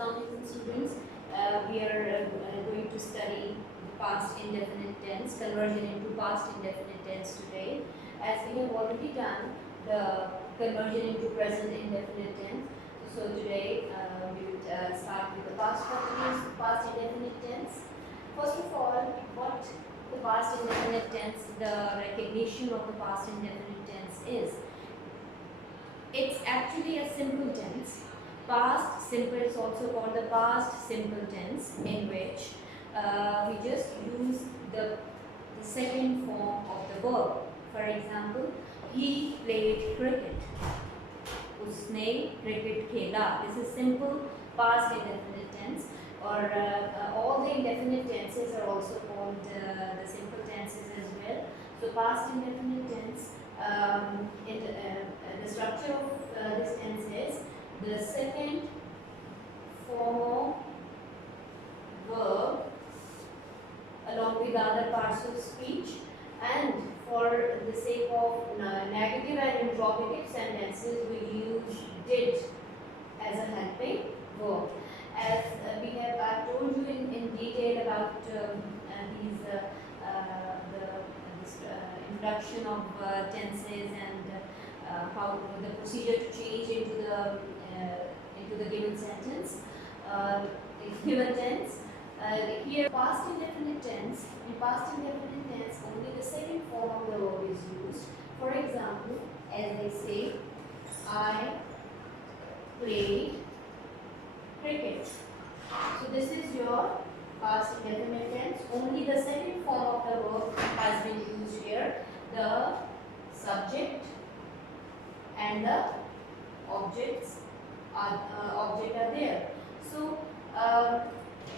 Assalamualaikum students. We are going to study the past indefinite tense, conversion into past indefinite tense today. As we have already done the conversion into present indefinite tense. So today we will start with the past continuous, past indefinite tense. First of all, what the past indefinite tense, the recognition of the past indefinite tense is. It's actually a simple tense. Past simple is also called the past simple tense, in which we just use the second form of the verb. For example, he played cricket. उसने cricket खेला. This is simple past indefinite tense. Or all the indefinite tenses are also called the simple tenses as well. So past indefinite tense. The structure of this tense is the second form of verb along with other parts of speech, and for the sake of negative and interrogative sentences we use did as a helping verb. As we have told you in detail about introduction of tenses and how the procedure to change into the given sentence, given tense. Here, past indefinite tense. In past indefinite tense, only the second form of the verb is used. For example, as I say, I played cricket. So this is your past indefinite tense. Only the second form of the verb has been used here. The subject and the object are there. So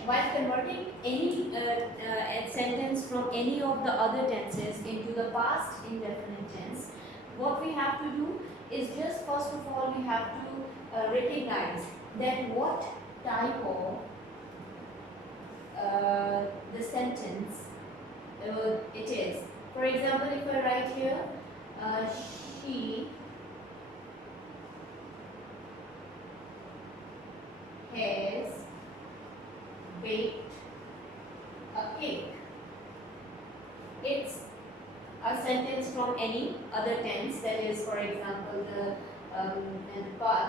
while converting any sentence from any of the other tenses into the past indefinite tense, what we have to do is just first of all we have to recognize that what type of the sentence it is. For example, if I write here, she has baked a cake. It's a sentence from any other tense, that is, for example, the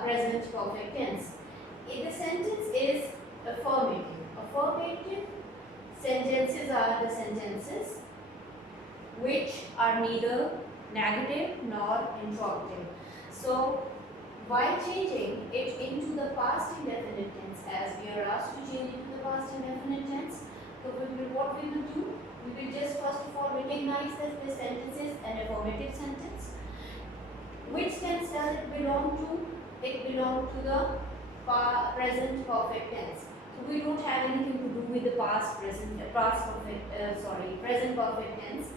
present perfect tense. If the sentence is affirmative, affirmative sentences are the sentences which are neither negative nor interrogative. So while changing it into the past indefinite tense, as we are asked to change into the past indefinite tense, so what we will do, we will just first of all recognize that this sentence is an affirmative sentence. Which tense does it belong to? It belongs to the present perfect tense. So we don't have anything to do with the present perfect tense.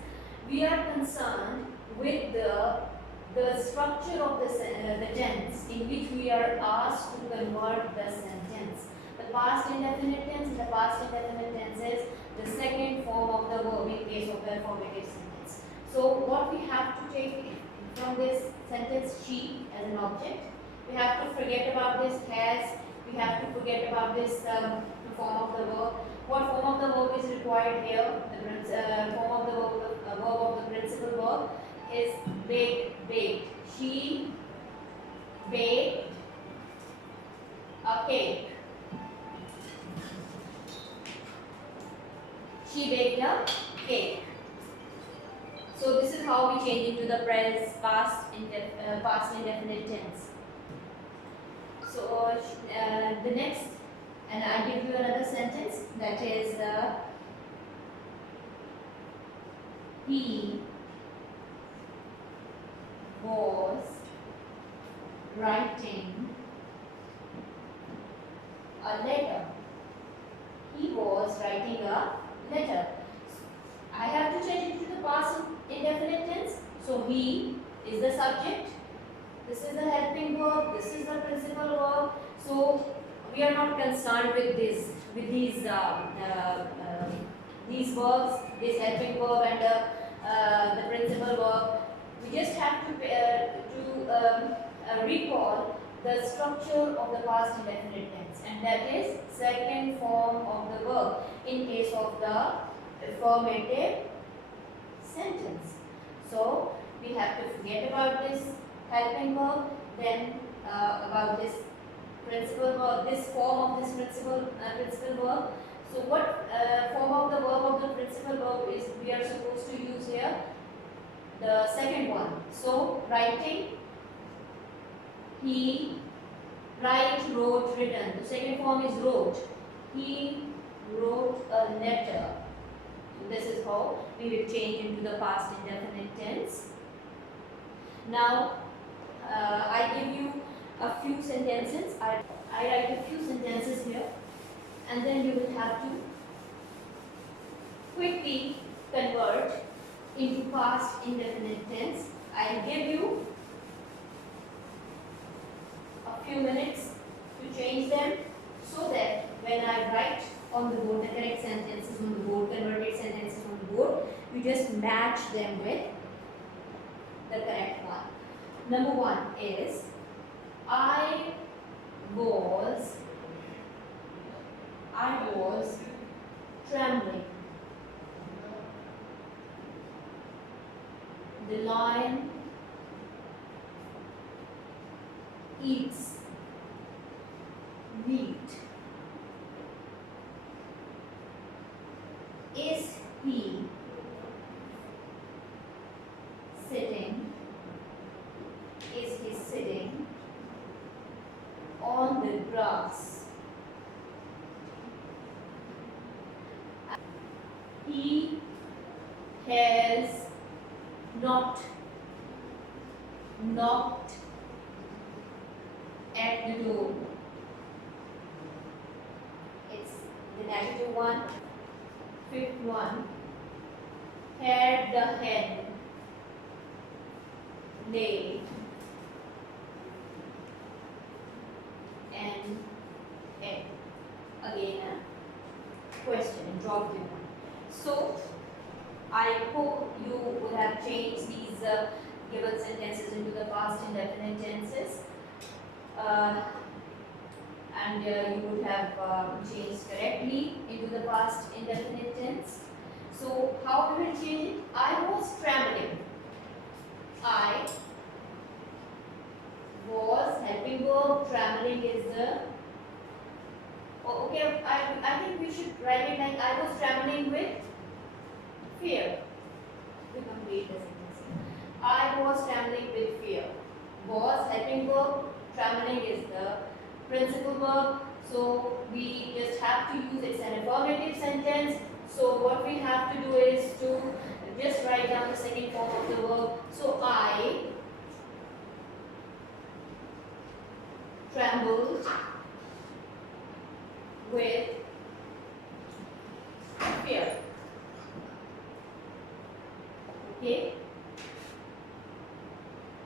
We are concerned with the structure of the tense in which we are asked to convert the sentence. The past indefinite tense, the past indefinite tense is the second form of the verb in case of the affirmative sentence. So what we have to take from this sentence, she as an object, we have to forget about this has, we have to forget about this form of the verb. What form of the verb is required here? The form of the verb of the principal verb is baked. She baked a cake. She baked a cake. So this is how we change into the past indefinite tense. So the next, and I give you another sentence, that is he was writing a letter. He was writing a letter. I have to change it to the past indefinite tense. So he is the subject. This is the helping verb. This is the principal verb. So we are not concerned with these verbs, this helping verb and the principal verb. We just have to recall the structure of the past indefinite tense. and that is second form of the verb in case of the affirmative sentence. So we have to forget about this helping verb, then about this principal verb, this form of this principal verb. So what form of the verb of the principal verb is we are supposed to use here? The second one. So writing, he, write, wrote, written. The second form is wrote. He wrote a letter. So this is how we will change into the past indefinite tense. Now I give you a few sentences. I write a few sentences here, and then you will have to quickly convert into past indefinite tense. I will give you a few minutes to change them, so that when I write on the board the correct sentences on the board, converted sentences on the board, you just match them with the correct one. Number one is I was trembling. The lion eats wheat. Is he sitting? Is he sitting on the grass? He has not knocked at the door. It's the negative one. Fifth one. Had the hen laid an egg? Again a question, interrogative one. So I hope you would have changed these given sentences into the past indefinite tenses, and you would have changed correctly into the past indefinite tense. So how we will change it? I was trembling. I was helping verb, trembling is the okay. I think we should write it like I was trembling with fear. To complete the sentence, I was trembling with fear. Was helping verb, trembling is the principal verb. So we just have to use it's an affirmative sentence. So what we have to do is to just write down the second form of the verb. So I trembled with fear. Okay.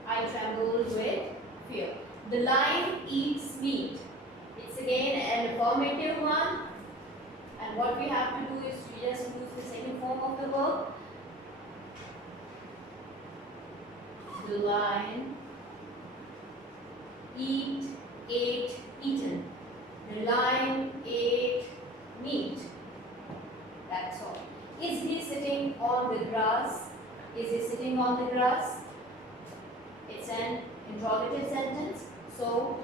I trembled with fear. The lion eats meat. It's again an affirmative one. And what we have to do is to just use the second form of the verb. The lion ate, eaten. The lion ate meat. That's all. Is he sitting on the grass? Is he sitting on the grass? It's an interrogative sentence. So,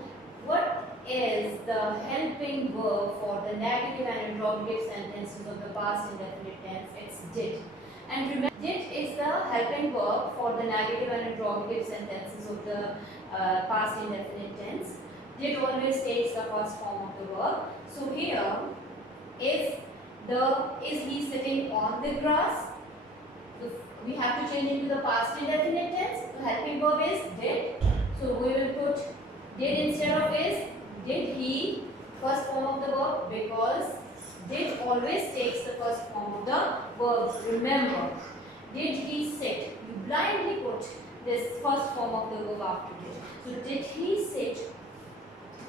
what is the helping verb for the negative and interrogative sentences of the past indefinite tense? It's did. And remember, did is the helping verb for the negative and interrogative sentences of the past indefinite tense. Did always takes the first form of the verb. So here is he sitting on the grass? So we have to change into the past indefinite tense. The helping verb is did. So we will put did instead of is. Did he, first form of the verb, because did always takes the first form of the verb. Remember, did he sit? You blindly put this first form of the verb after did. So did he sit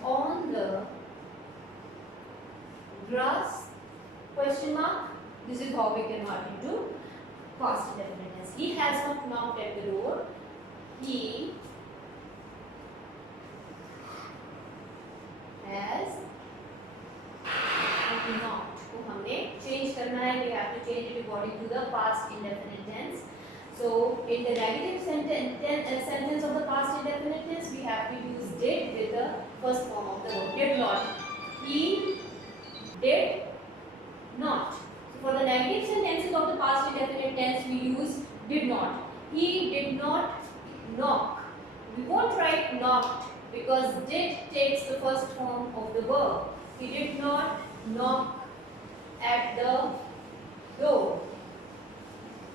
on the grass? Question mark. This is how we convert into past indefinite tense. He has not knocked at the door. He has not को हमने change करना है. We have to change it according to the past indefinite tense. So in the negative sentence of the past indefinite tense, we have to use did with the first form of the verb. Did not. He did not. So for the negative sentences of the past indefinite tense, we use did not. He did not knock. We won't write knocked because did takes the first form of the verb. He did not knock at the door.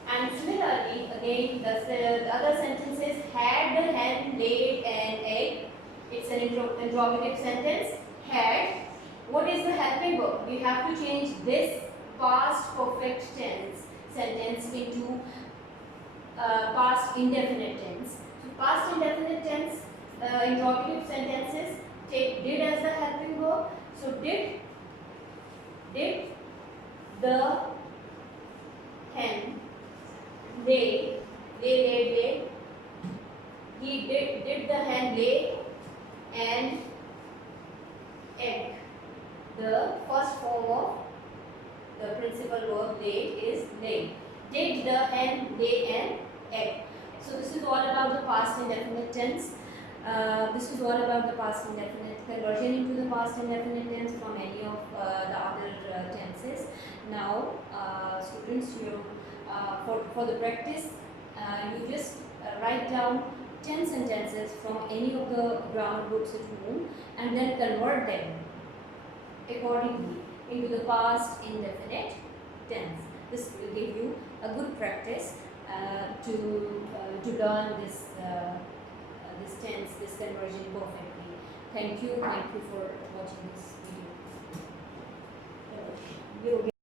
And similarly, again, the other sentences, had the hen laid an egg. It's an interrogative sentence. Had. What is the helping verb? We have to change this past perfect tense sentence into past indefinite tense. So past indefinite tense, interrogative sentences take did as the helping verb. So did the hen lay. He did the hen lay an egg. The first form of the principal verb lay is lay. Did the hen lay an egg? So this is all about the past indefinite tense. This is all about the past indefinite conversion into the past indefinite tense from any of the other tenses. Now, students, you for the practice, you just write down 10 sentences from any of the grammar books at home and then convert them accordingly into the past indefinite tense. This will give you a good practice to learn this tense, this conversion perfectly. Thank you for watching this video.